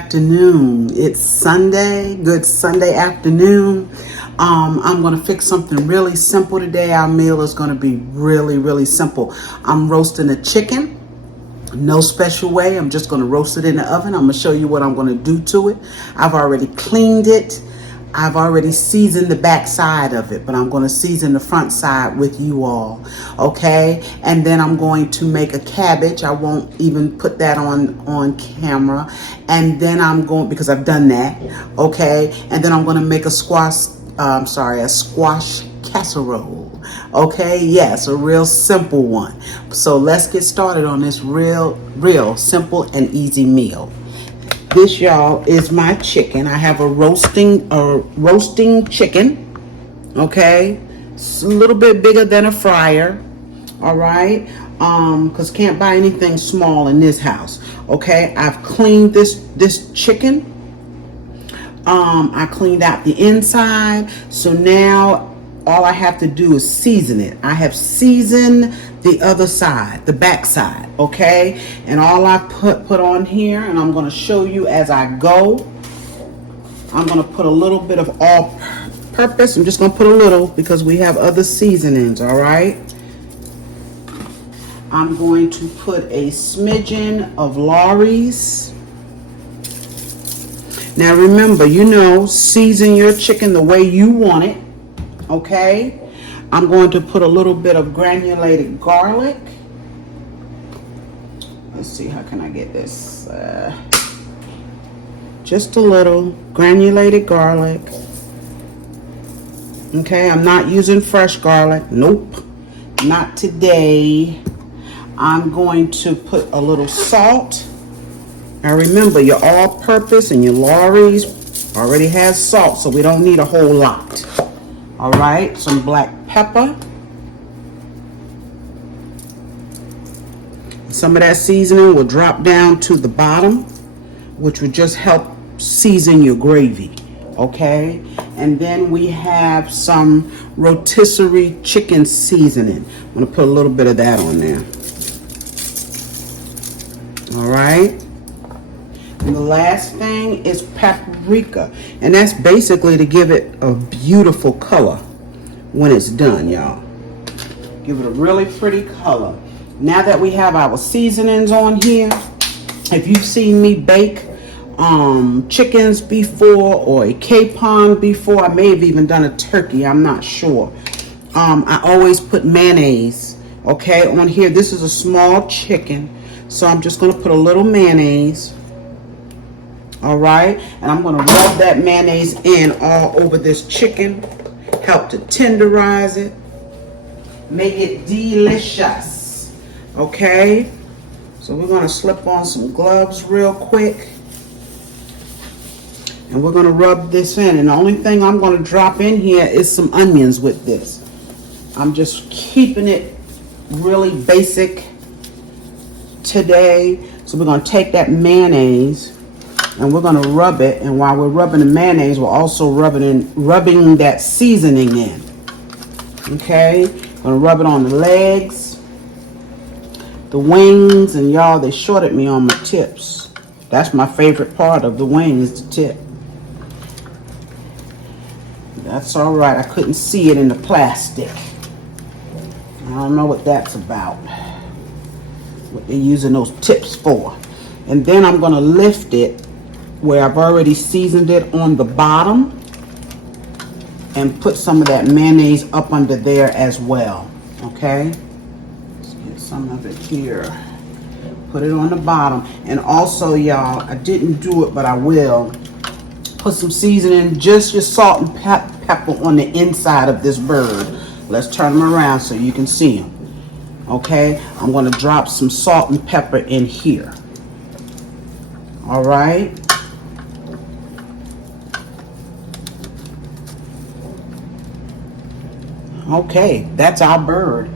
afternoon. It's Sunday. Good Sunday afternoon. I'm going to fix something really simple today. Our meal is going to be really simple. I'm roasting a chicken. No special way. I'm just going to roast it in the oven. I'm going to show you what I'm going to do to it. I've already cleaned it. I've already seasoned the back side of it, but I'm going to season the front side with you all. Okay. And then I'm going to make a cabbage. I won't even put that on camera. And then I'm going, because I've done that. Okay. And then I'm going to make a squash casserole. Okay. Yes. A real simple one. So let's get started on this real simple and easy meal. This, y'all, is my chicken. I have a roasting chicken. Okay, it's a little bit bigger than a fryer. All right, because can't buy anything small in this house. Okay, I've cleaned this chicken. I cleaned out the inside. So now all I have to do is season it. I have seasoned the other side, the back side, okay? And all I put on here, and I'm going to show you as I go, I'm going to put a little bit of all-purpose. I'm just going to put a little because we have other seasonings, all right? I'm going to put a smidgen of Lawry's. Now remember, season your chicken the way you want it. Okay, I'm going to put a little bit of granulated garlic. Let's see, how can I get this? Just a little granulated garlic. Okay, I'm not using fresh garlic. Nope, not today. I'm going to put a little salt. Now remember, your all-purpose and your Lawry's already has salt, so we don't need a whole lot. All right, some black pepper. Some of that seasoning will drop down to the bottom, which will just help season your gravy. Okay, and then we have some rotisserie chicken seasoning. I'm gonna put a little bit of that on there. All right. And the last thing is paprika. And that's basically to give it a beautiful color when it's done, y'all. Give it a really pretty color. Now that we have our seasonings on here, if you've seen me bake chickens before or a capon before, I may have even done a turkey, I'm not sure. I always put mayonnaise, okay, on here. This is a small chicken, so I'm just going to put a little mayonnaise. All right, and I'm going to rub that mayonnaise in all over this chicken, help to tenderize it, make it delicious. Okay, so we're going to slip on some gloves real quick, and we're going to rub this in. And the only thing I'm going to drop in here is some onions with this. I'm just keeping it really basic today. So we're going to take that mayonnaise and we're going to rub it, and while we're rubbing the mayonnaise, we're also rubbing that seasoning in. Okay, going to rub it on the legs, the wings, and y'all, they shorted me on my tips. That's my favorite part of the wing, is the tip. That's all right. I couldn't see it in the plastic. I don't know what that's about, what they're using those tips for. And then I'm going to lift it where I've already seasoned it on the bottom and put some of that mayonnaise up under there as well. Okay, let's get some of it here, put it on the bottom. And also, y'all, I didn't do it, but I will put some seasoning, just your salt and pepper on the inside of this bird. Let's turn them around so you can see them. Okay, I'm going to drop some salt and pepper in here. All right. Okay, that's our bird.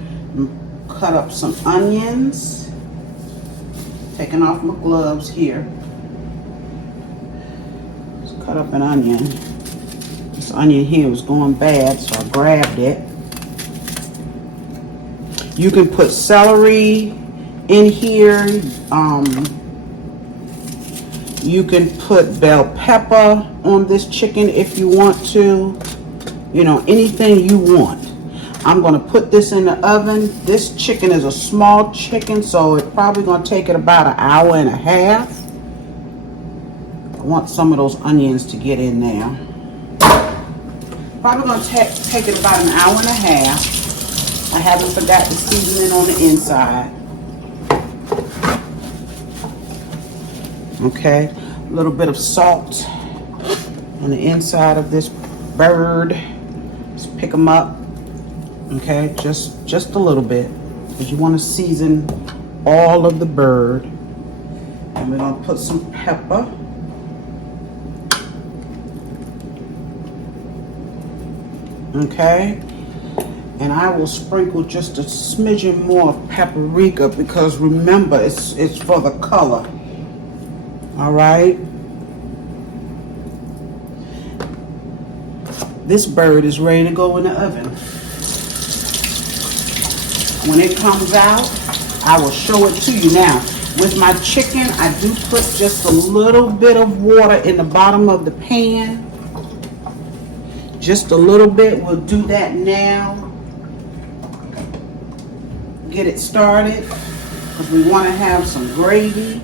Cut up some onions. Taking off my gloves here. Just cut up an onion. This onion here was going bad, so I grabbed it. You can put celery in here. You can put bell pepper on this chicken if you want to. You know, anything you want. I'm going to put this in the oven. This chicken is a small chicken, so it's probably going to take it about an hour and a half. I want some of those onions to get in there. Probably going to take it about an hour and a half. I haven't forgot the seasoning on the inside. Okay, a little bit of salt on the inside of this bird. Just pick them up. Okay, just a little bit, because you want to season all of the bird. And we're going to put some pepper. Okay, and I will sprinkle just a smidgen more of paprika, because remember, it's for the color. All right, this bird is ready to go in the oven. When it comes out, I will show it to you. Now, with my chicken, I do put just a little bit of water in the bottom of the pan. Just a little bit. We'll do that now. Get it started, because we want to have some gravy.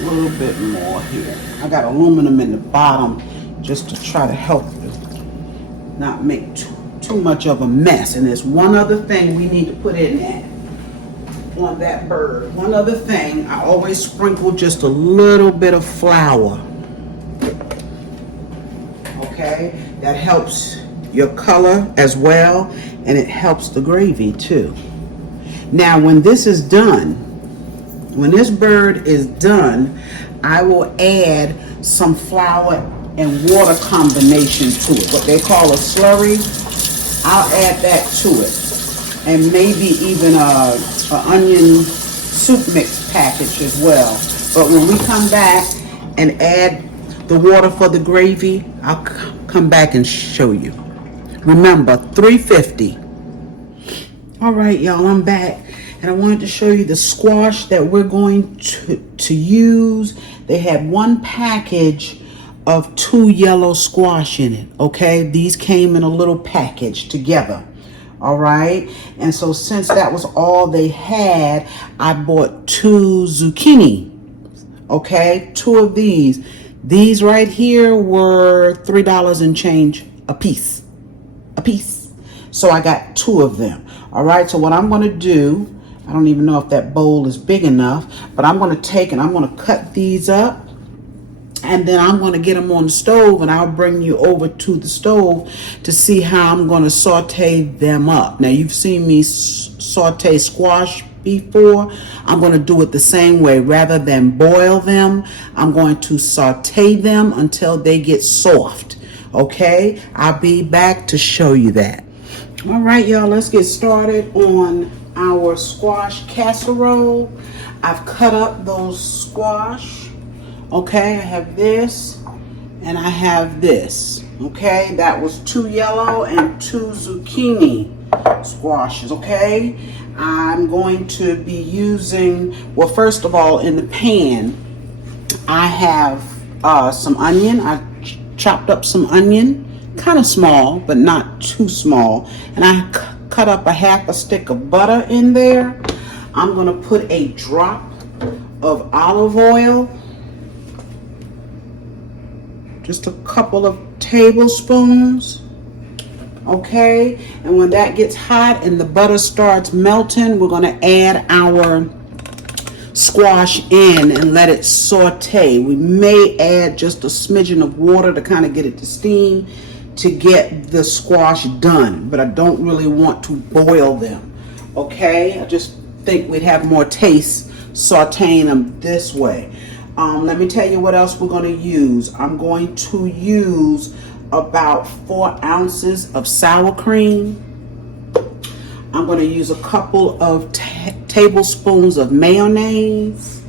A little bit more here. I got aluminum in the bottom just to try to help you not make too much of a mess. And there's one other thing we need to put in there on that bird. One other thing, I always sprinkle just a little bit of flour. Okay, that helps your color as well, and it helps the gravy too. Now, when this is done, when this bird is done, I will add some flour and water combination to it, what they call a slurry. I'll add that to it, and maybe even a onion soup mix package as well. But when we come back and add the water for the gravy, I'll come back and show you. Remember, 350. All right, y'all, I'm back, and I wanted to show you the squash that we're going to use. They had one package of 2 yellow squash in it. Okay, these came in a little package together. All right, and so since that was all they had, I bought 2 zucchini. Okay, 2 of these. These right here were $3 and change a piece. So I got 2 of them. All right, so what I'm going to do, I don't even know if that bowl is big enough, but I'm going to take and I'm going to cut these up. And then I'm going to get them on the stove, and I'll bring you over to the stove to see how I'm going to saute them up. Now, you've seen me saute squash before. I'm going to do it the same way. Rather than boil them, I'm going to saute them until they get soft. Okay? I'll be back to show you that. All right, y'all, let's get started on our squash casserole. I've cut up those squash. Okay, I have this and I have this. Okay, that was 2 yellow and 2 zucchini squashes. Okay, I'm going to be using, well, first of all, in the pan, I have some onion. I chopped up some onion, kind of small, but not too small. And I cut up a half a stick of butter in there. I'm going to put a drop of olive oil. Just a couple of tablespoons. Okay, and when that gets hot and the butter starts melting, we're going to add our squash in and let it saute. We may add just a smidgen of water to kind of get it to steam to get the squash done, but I don't really want to boil them. Okay, I just think we'd have more taste sauteing them this way. Let me tell you what else we're going to use. I'm going to use about 4 ounces of sour cream. I'm going to use a couple of tablespoons of mayonnaise.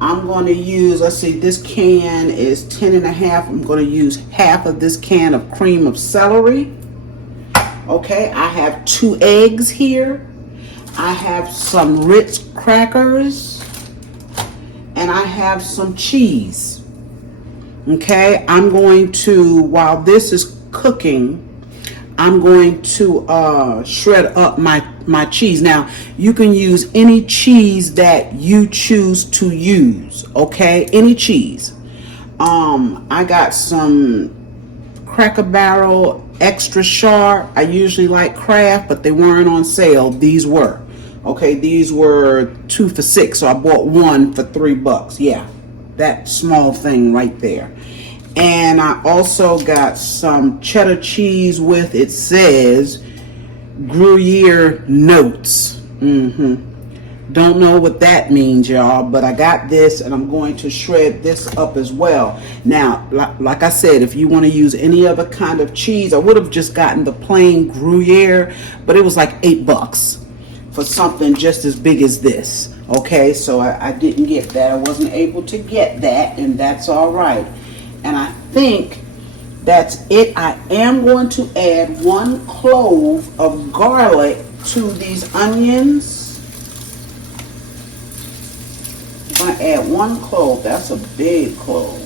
I'm going to use, let's see, this can is 10.5. I'm going to use half of this can of cream of celery. Okay, I have 2 eggs here. I have some Ritz crackers, and I have some cheese. Okay, I'm going to, while this is cooking, I'm going to shred up my cheese. Now, you can use any cheese that you choose to use, okay? Any cheese. I got some Cracker Barrel extra sharp. I usually like Kraft, but they weren't on sale. These were. Okay, these were 2 for $6, so I bought 1 for $3. Yeah, that small thing right there. And I also got some cheddar cheese with, it says, Gruyere notes. Don't know what that means, y'all, but I got this, and I'm going to shred this up as well. Now, like I said, if you want to use any other kind of cheese, I would have just gotten the plain Gruyere, but it was like $8 for something just as big as this. Okay, so I didn't get that. I wasn't able to get that, and that's all right. And I think that's it. I am going to add 1 clove of garlic to these onions. I'm going to add 1 clove. That's a big clove.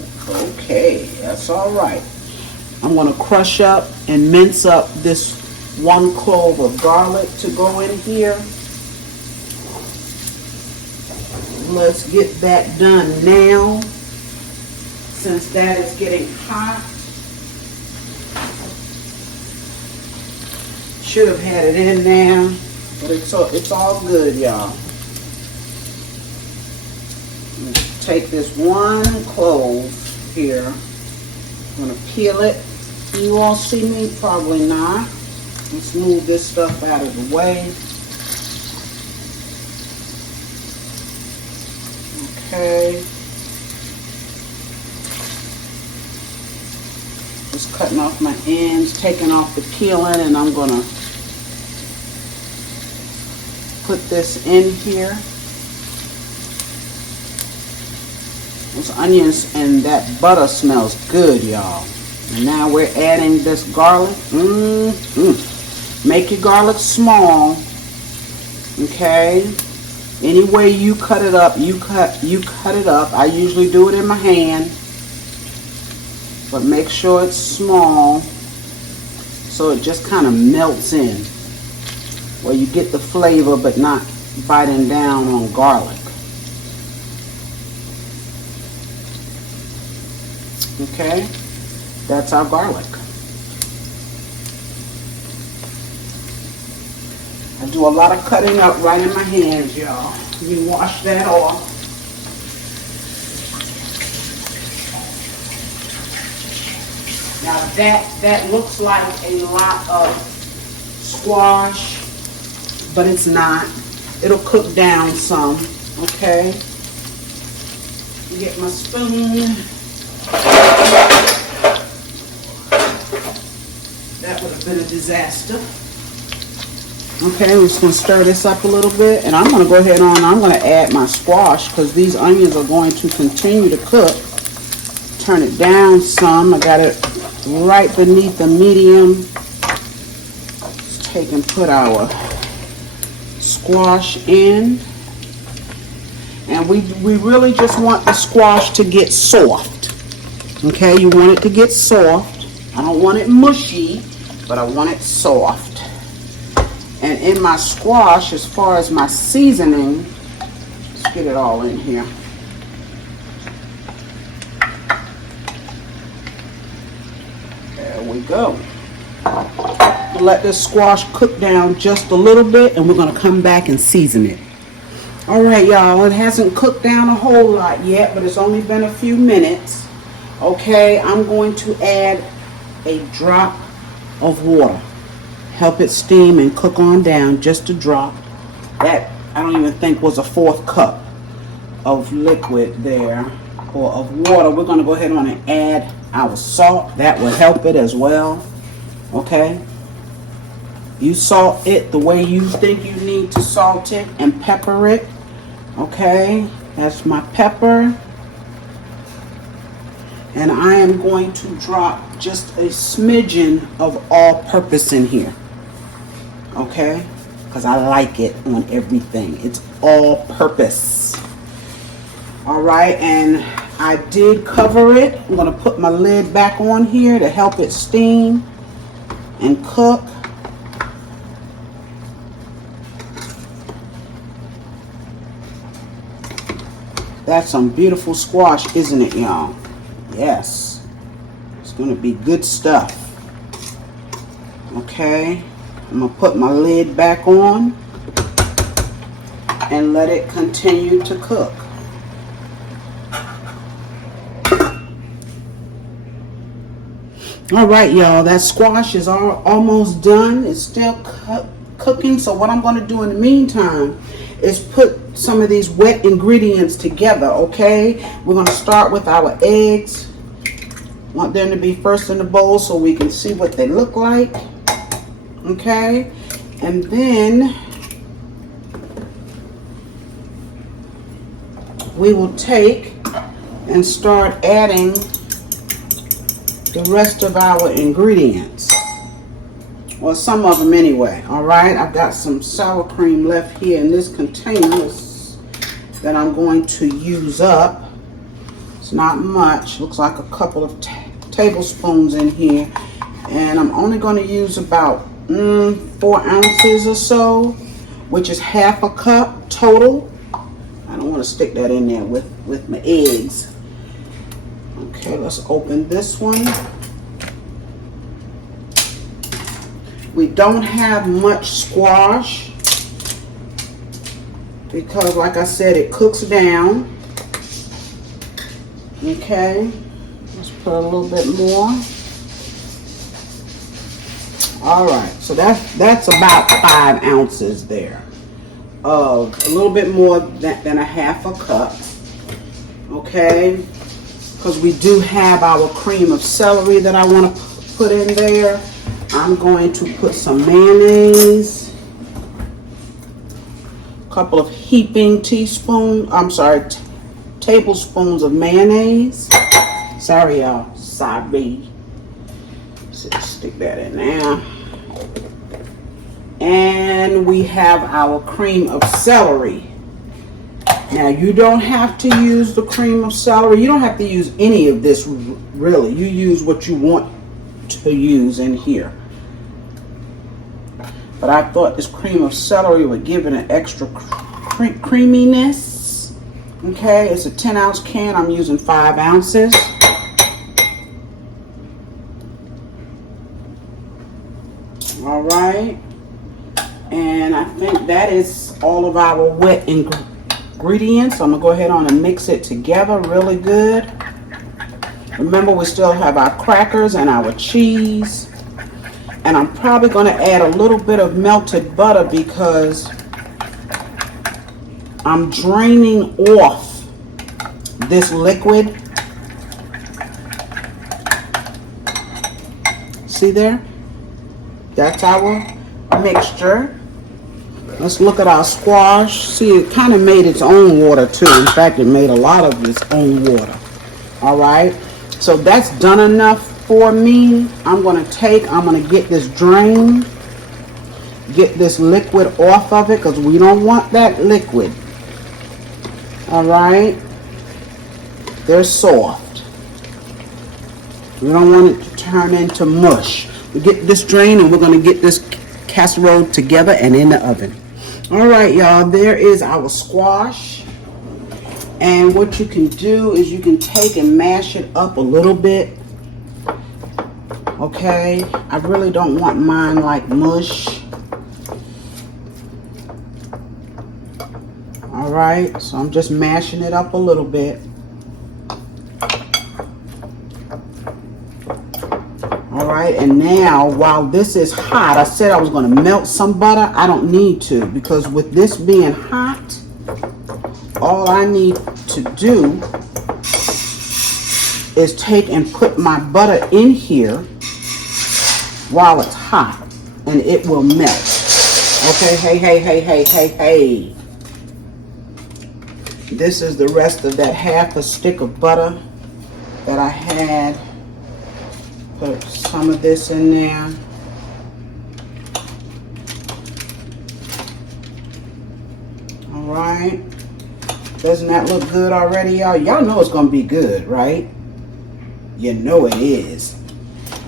Okay, that's all right. I'm going to crush up and mince up this 1 clove of garlic to go in here. Let's get that done now, since that is getting hot. Should have had it in there, but it's all good, y'all. Take this 1 clove here. I'm going to peel it. You all see me? Probably not. Let's move this stuff out of the way. Okay. Just cutting off my ends, taking off the peeling, and I'm going to put this in here. Those onions and that butter smells good, y'all. And now we're adding this garlic. Make your garlic small. Okay. Any way you cut it up, you cut it up. I usually do it in my hand, but make sure it's small so it just kind of melts in, where you get the flavor but not biting down on garlic. Okay, that's our garlic. I do a lot of cutting up right in my hands, y'all. You wash that off. Now that looks like a lot of squash, but it's not. It'll cook down some, okay? Get my spoon. That would have been a disaster. Okay, we're just going to stir this up a little bit, and I'm going to go ahead on. I'm going to add my squash because these onions are going to continue to cook. Turn it down some. I got it right beneath the medium. Let's take and put our squash in. And we really just want the squash to get soft. Okay, you want it to get soft. I don't want it mushy, but I want it soft. And in my squash, as far as my seasoning, let's get it all in here. There we go. Let this squash cook down just a little bit, and we're going to come back and season it. All right, y'all, it hasn't cooked down a whole lot yet, but it's only been a few minutes. Okay, I'm going to add a drop of water. Help it steam and cook on down, just a drop. That, I don't even think was a 4th cup of liquid there, or of water. We're going to go ahead on and add our salt. That will help it as well. Okay. You salt it the way you think you need to salt it, and pepper it. Okay, that's my pepper. And I am going to drop just a smidgen of all-purpose in here. Okay, because I like it on everything. It's all purpose. All right, and I did cover it. I'm going to put my lid back on here to help it steam and cook. That's some beautiful squash, isn't it, y'all? Yes. It's going to be good stuff. Okay. I'm going to put my lid back on and let it continue to cook. All right, y'all. That squash is almost done. It's still cooking. So what I'm going to do in the meantime is put some of these wet ingredients together, okay? We're going to start with our eggs. Want them to be first in the bowl so we can see what they look like, okay? And then we will take and start adding the rest of our ingredients. Well, some of them anyway. All right, I've got some sour cream left here in this container that I'm going to use up. It's not much. Looks like a couple of tablespoons in here, and I'm only going to use about 4 ounces or so, which is half a cup total. I don't want to stick that in there with my eggs. Okay, let's open this one. We don't have much squash because, like I said, it cooks down. Okay, let's put a little bit more. All right, so that's about 5 ounces there of a little bit more than a half a cup. Okay, because we do have our cream of celery that I want to put in there. I'm going to put some mayonnaise, a couple of heaping tablespoons of mayonnaise. Sorry, y'all. Sorry. Stick that in there. And we have our cream of celery. Now, you don't have to use the cream of celery. You don't have to use any of this, really. You use what you want to use in here. But I thought this cream of celery would give it an extra creaminess. Okay, it's a 10-ounce can. I'm using 5 ounces. All right. And I think that is all of our wet ingredients. I'm going to go ahead on and mix it together really good. Remember, we still have our crackers and our cheese. And I'm probably going to add a little bit of melted butter because I'm draining off this liquid. See there? That's our mixture. Let's look at our squash. See, it kind of made its own water too. In fact, it made a lot of its own water. All right. So that's done enough for me. I'm going to get this drained, get this liquid off of it because we don't want that liquid. All right. They're soft. We don't want it to turn into mush. We get this drained and we're going to get this casserole together and in the oven. All right, y'all, there is our squash. And what you can do is you can take and mash it up a little bit. Okay, I really don't want mine like mush. All right, so I'm just mashing it up a little bit. All right, and now while this is hot, I said I was going to melt some butter. I don't need to, because with this being hot, all I need to do is take and put my butter in here while it's hot, and it will melt. Okay, hey. This is the rest of that half a stick of butter that I had. Put some of this in there. Doesn't that look good already, y'all? Y'all know it's gonna be good, right? You know it is.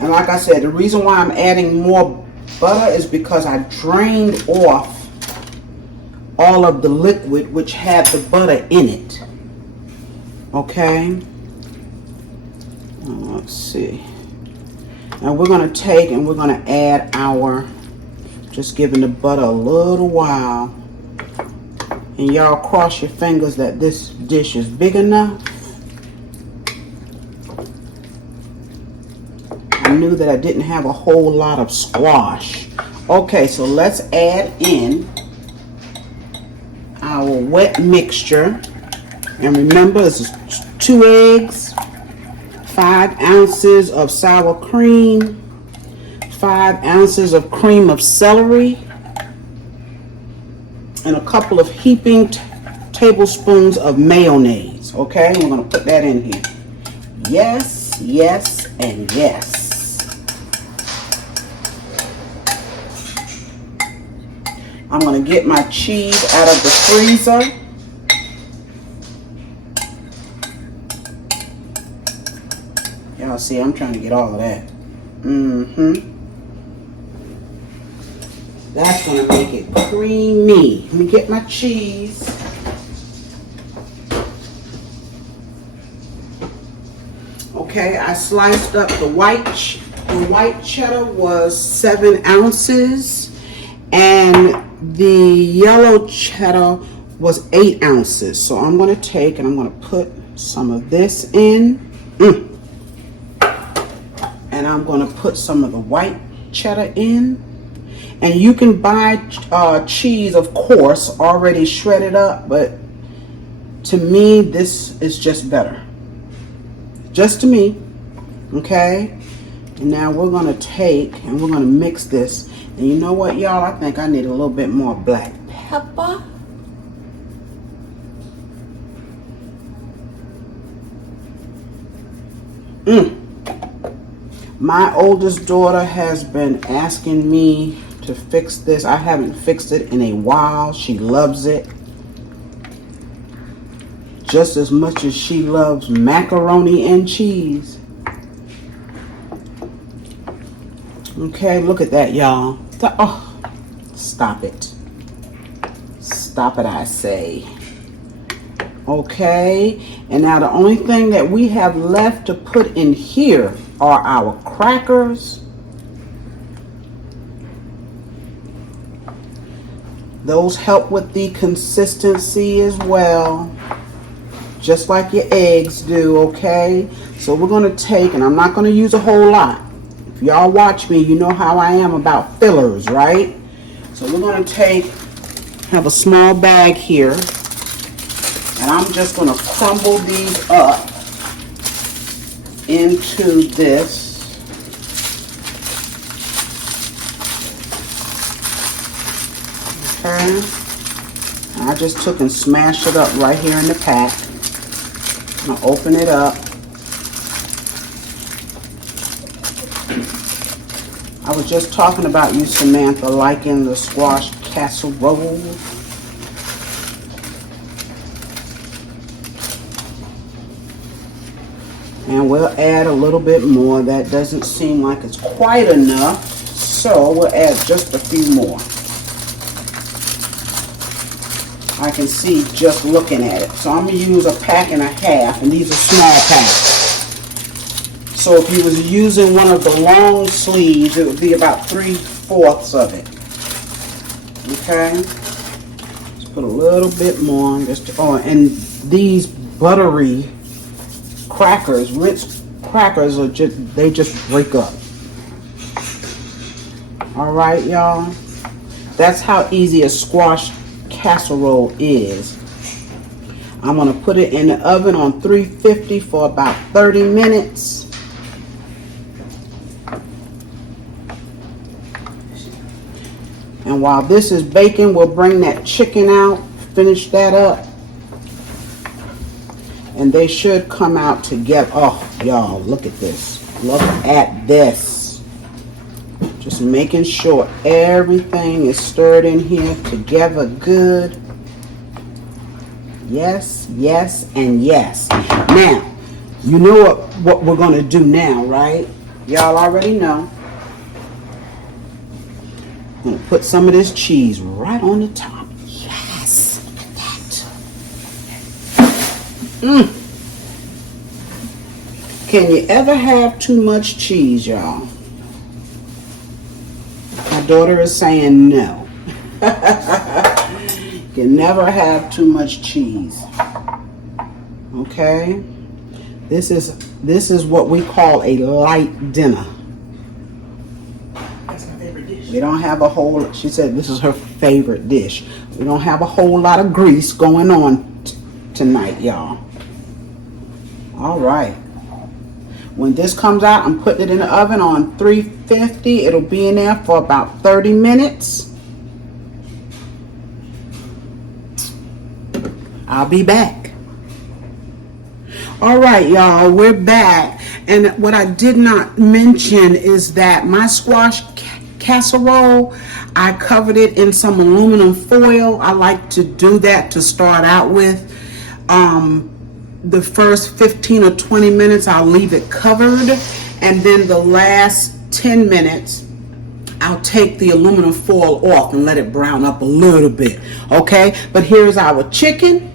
And like I said, the reason why I'm adding more butter is because I drained off all of the liquid which had the butter in it. Okay? Let's see. And we're going to take and we're going to add our, just giving the butter a little while. And y'all cross your fingers that this dish is big enough. I knew that I didn't have a whole lot of squash. Okay, so let's add in our wet mixture. And remember, this is 2 eggs, 5 ounces of sour cream, 5 ounces of cream of celery, and a couple of heaping tablespoons of mayonnaise. Okay, we're going to put that in here. Yes, yes, and yes. I'm going to get my cheese out of the freezer. Y'all see, I'm trying to get all of that. That's going to make it creamy. Let me get my cheese. Okay, I sliced up the white cheddar was 7 ounces, and the yellow cheddar was 8 ounces. So I'm going to take and I'm going to put some of this in. And I'm going to put some of the white cheddar in. And you can buy cheese, of course, already shredded up, but to me, this is just better. Just to me, okay? And now we're going to take and we're going to mix this. And you know what, y'all? I think I need a little bit more black pepper. My oldest daughter has been asking me to fix this. I haven't fixed it in a while. She loves it just as much as she loves macaroni and cheese. Okay, look at that, y'all. Oh, stop it. Stop it, I say. Okay, and now the only thing that we have left to put in here are our crackers. Those help with the consistency as well, just like your eggs do, okay? So we're going to take, and I'm not going to use a whole lot. If y'all watch me, you know how I am about fillers, right? So we're going to have a small bag here, and I'm just going to crumble these up into this. Okay. I just took and smashed it up right here in the pack. I'm going to open it up. I was just talking about you, Samantha, liking the squash casserole. And we'll add a little bit more. That doesn't seem like it's quite enough, so we'll add just a few more. I can see just looking at it. So I'm going to use a pack and a half, and these are small packs. So if you was using one of the long sleeves, it would be about 3/4 of it. Okay? Just put a little bit more. And these buttery crackers, Ritz crackers, are they just break up. All right, y'all. That's how easy a squash casserole is. I'm going to put it in the oven on 350 for about 30 minutes. And while this is baking, we'll bring that chicken out, finish that up. And they should come out together. Oh, y'all, look at this. Look at this. Just making sure everything is stirred in here together good. Yes, yes, and yes. Now, you know what we're going to do now, right? Y'all already know. I'm going to put some of this cheese right on the top. Yes, look at that. Can you ever have too much cheese, y'all? My daughter is saying no. You never have too much cheese. Okay? This is what we call a light dinner. That's my favorite dish. We don't have a whole, she said this is her favorite dish. We don't have a whole lot of grease going on tonight, y'all. All right. When this comes out, I'm putting it in the oven on 350. It'll be in there for about 30 minutes. I'll be back. All right, y'all, we're back. And what I did not mention is that my squash casserole, I covered it in some aluminum foil. I like to do that to start out with. The first 15 or 20 minutes, I'll leave it covered. And then the last 10 minutes, I'll take the aluminum foil off and let it brown up a little bit. Okay, but here's our chicken.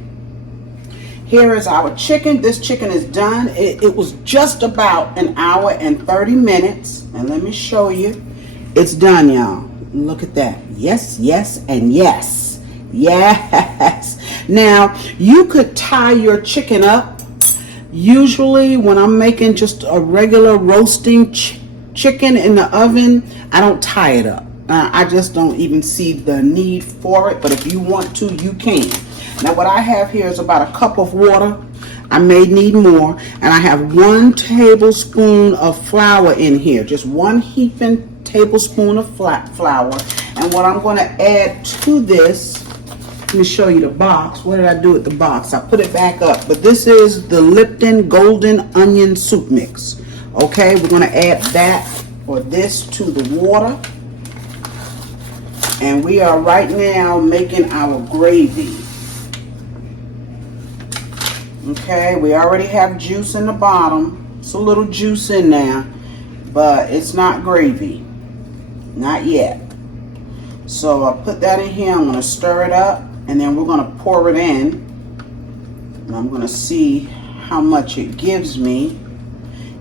Here is our chicken. This chicken is done. It was just about an hour and 30 minutes. And let me show you. It's done, y'all. Look at that. Yes, yes, and yes. Yes. Now, you could tie your chicken up. Usually, when I'm making just a regular roasting chicken in the oven, I don't tie it up. I just don't even see the need for it. But if you want to, you can. Now what I have here is about a cup of water. I may need more. And I have 1 tablespoon of flour in here. Just 1 heaping tablespoon of flour. And what I'm going to add to this, let me show you the box. What did I do with the box? I put it back up. But this is the Lipton Golden Onion Soup Mix. Okay, we're going to add that or this to the water. And we are right now making our gravy. Okay, we already have juice in the bottom. It's a little juice in there, but it's not gravy. Not yet. So I put that in here. I'm going to stir it up, and then we're going to pour it in. And I'm going to see how much it gives me.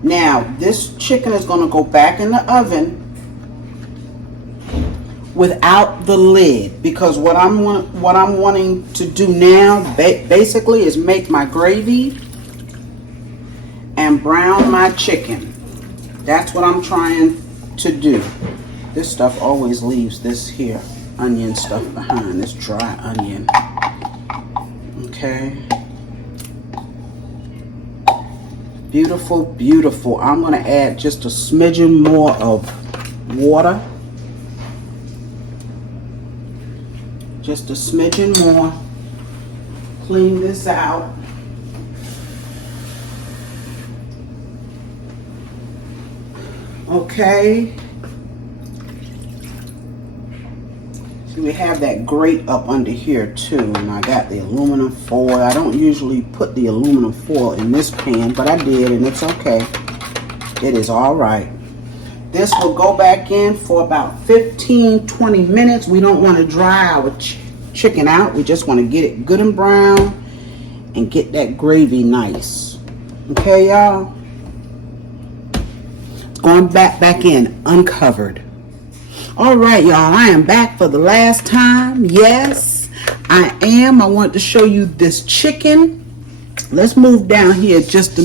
Now, this chicken is going to go back in the oven without the lid, because what I'm wanting to do now basically is make my gravy and brown my chicken. That's what I'm trying to do. This stuff always leaves this here onion stuff behind, this dry onion. Okay. Beautiful, beautiful. I'm going to add just a smidgen more of water. Just a smidgen more. Clean this out. Okay. See, we have that grate up under here too, and I got the aluminum foil. I don't usually put the aluminum foil in this pan, but I did, and it's okay. It is all right. This will go back in for about 15-20 minutes. We don't want to dry our chicken out. We just want to get it good and brown and get that gravy nice. Okay, y'all? It's going back in uncovered. All right, y'all. I am back for the last time. Yes, I am. I want to show you this chicken. Let's move down here just a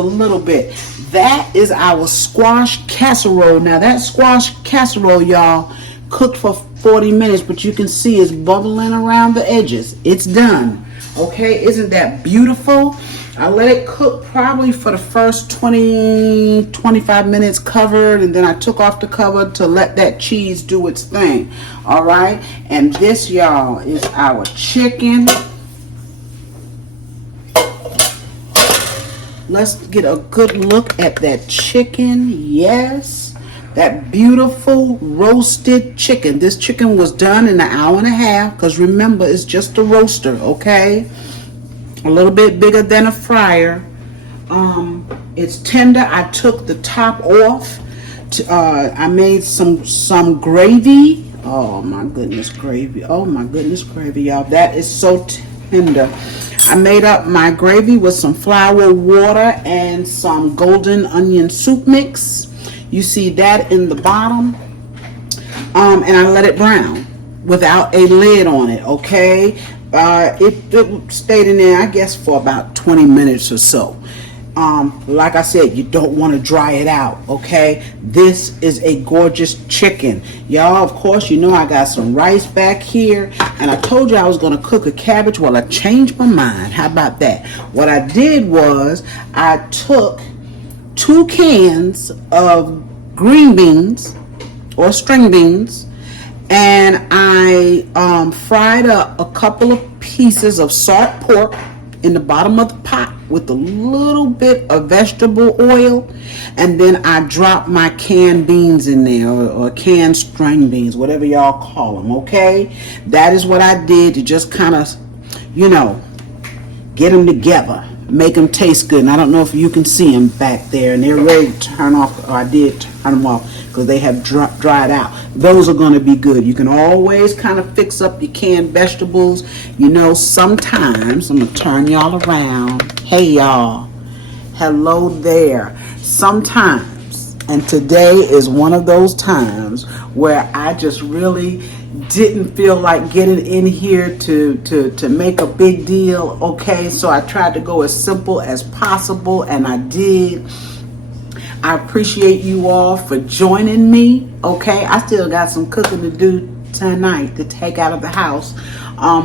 little bit. That is our squash casserole. Now that squash casserole, y'all, cooked for 40 minutes, but you can see it's bubbling around the edges. It's done. Okay, isn't that beautiful? I let it cook probably for the first 20-25 minutes covered, and then I took off the cover to let that cheese do its thing. All right, and this, y'all, is our chicken. Let's get a good look at that chicken. Yes, that beautiful roasted chicken. This chicken was done in an hour and a half, because remember, it's just a roaster, okay? A little bit bigger than a fryer. It's tender. I took the top off. I made some gravy. Oh my goodness, gravy. Oh my goodness, gravy, y'all. That is so tender. I made up my gravy with some flour, water, and some golden onion soup mix. You see that in the bottom. And I let it brown without a lid on it, okay? It stayed in there, I guess, for about 20 minutes or so. Like I said, you don't want to dry it out, okay? This is a gorgeous chicken. Y'all, of course, you know I got some rice back here. And I told you I was going to cook a cabbage. Well, I changed my mind. How about that? What I did was I took 2 cans of green beans or string beans, and I fried up a couple of pieces of salt pork in the bottom of the pot with a little bit of vegetable oil, and then I dropped my canned beans in there, or canned string beans, whatever y'all call them, okay? That is what I did to just kind of, you know, get them together, make them taste good. And I don't know if you can see them back there, and they're ready to turn off, or I did turn them off because they have dried out. Those are going to be good. You can always kind of fix up your canned vegetables. You know, sometimes, I'm going to turn y'all around. Hey, y'all. Hello there. Sometimes, and today is one of those times where I just really didn't feel like getting in here to make a big deal, okay? So I tried to go as simple as possible, and I did. I appreciate you all for joining me, okay? I still got some cooking to do tonight to take out of the house,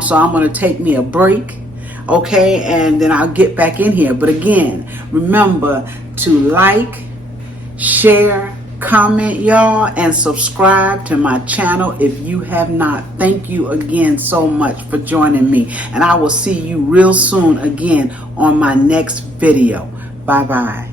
so I'm going to take me a break, okay? And then I'll get back in here. But again, remember to like, share, comment, y'all, and subscribe to my channel if you have not. Thank you again so much for joining me, and I will see you real soon again on my next video. Bye bye.